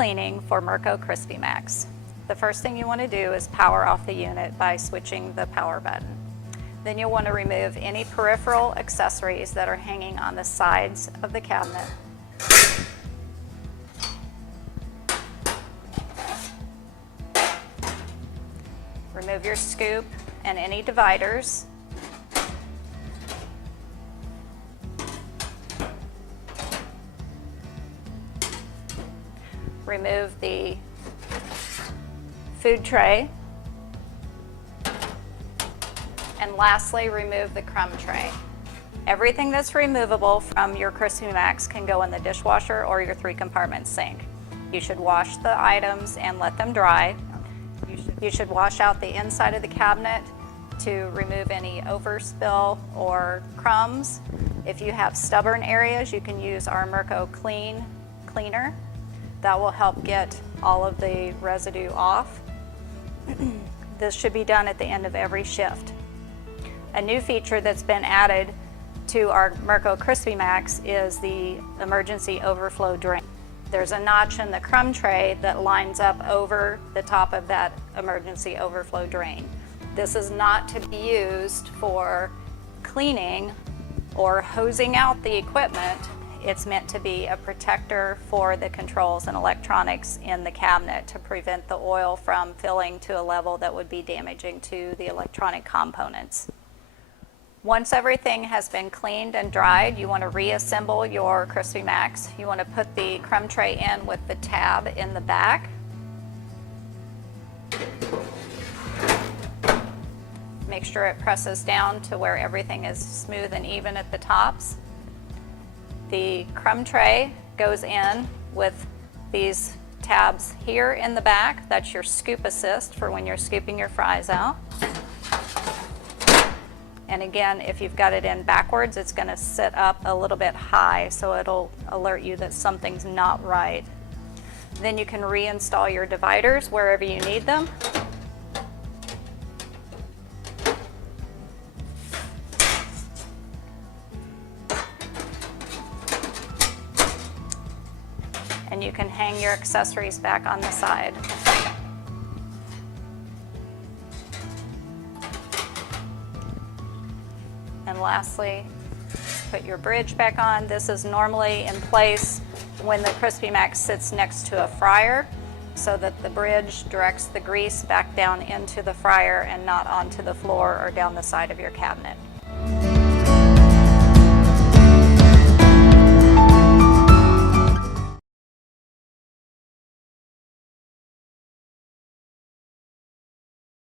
cleaning for Merco CrispyMax. The first thing you want to do is power off the unit by switching the power button. Then you'll want to remove any peripheral accessories that are hanging on the sides of the cabinet. Remove your scoop and any dividers. Remove the food tray. And lastly, remove the crumb tray. Everything that's removable from your CrispyMax can go in the dishwasher or your 3-compartment sink. You should wash the items and let them dry. You should wash out the inside of the cabinet to remove any overspill or crumbs. If you have stubborn areas, you can use our Merco cleaner. That will help get all of the residue off. This should be done at the end of every shift. A new feature that's been added to our Merco CrispyMax is the emergency overflow drain. There's a notch in the crumb tray that lines up over the top of that emergency overflow drain. This is not to be used for cleaning or hosing out the equipment. It's meant to be a protector for the controls and electronics in the cabinet to prevent the oil from filling to a level that would be damaging to the electronic components. Once everything has been cleaned and dried, you want to reassemble your CrispyMax. You want to put the crumb tray in with the tab in the back. Make sure it presses down to where everything is smooth and even at the tops. The crumb tray goes in with these tabs here in the back. That's your scoop assist for when you're scooping your fries out. And again, if you've got it in backwards, it's going to sit up a little bit high, so it'll alert you that something's not right. Then you can reinstall your dividers wherever you need them. And you can hang your accessories back on the side. And lastly, put your bridge back on. This is normally in place when the CrispyMax sits next to a fryer so that the bridge directs the grease back down into the fryer and not onto the floor or down the side of your cabinet.